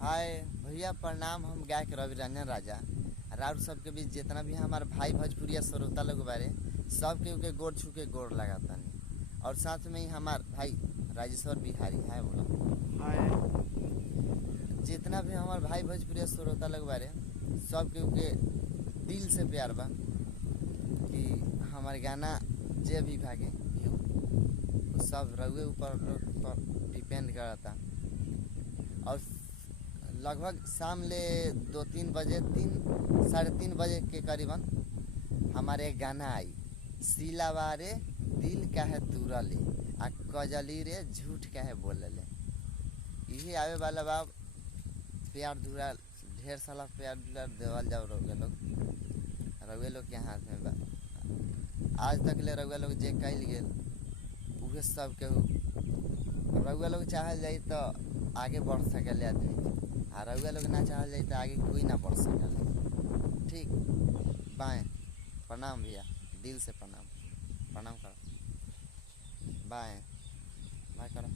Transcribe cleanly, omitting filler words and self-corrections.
हाय भैया प्रणाम। हम गायक रवि रंजन राजा राउर सबके बीच जितना भी हमारे भाई भोजपुरिया श्रोता लोग बारे सब के गोड़ छू के गोड़ लगातानी। और साथ में ही हमार भाई राजेश्वर बिहारी है बोला हाय। जितना भी हमार भाई भोजपुरिया श्रोता लोग बारे सब के दिल से प्यार बा कि हमारे गाना जे भी भागे वो सब रउए ऊपर डिपेंड करता। और लगभग शाम ले 2-3 बजे 3-3:30 के करीबन हमारे एक गाना आई, सिलावारे दिल काहे तुरा ले आ कजली रे झूठ काहे बोले ले। यही आवे वाला बा। प्यार दुरा ढेर सारा प्यार दुरा देवल जाओ रउए लोग के हाथ में बा। आज तक ले रउआ लोग जे कैल गेल उहे सब के रउआ लोग चाहल जाई तो आगे बढ़ सके आदमी, आ रउआ लोग ना चाहल जाई तो आगे कोई ना बढ़ सके। ठीक बाय। प्रणाम भैया, दिल से प्रणाम। प्रणाम करो। बाय बाय करो।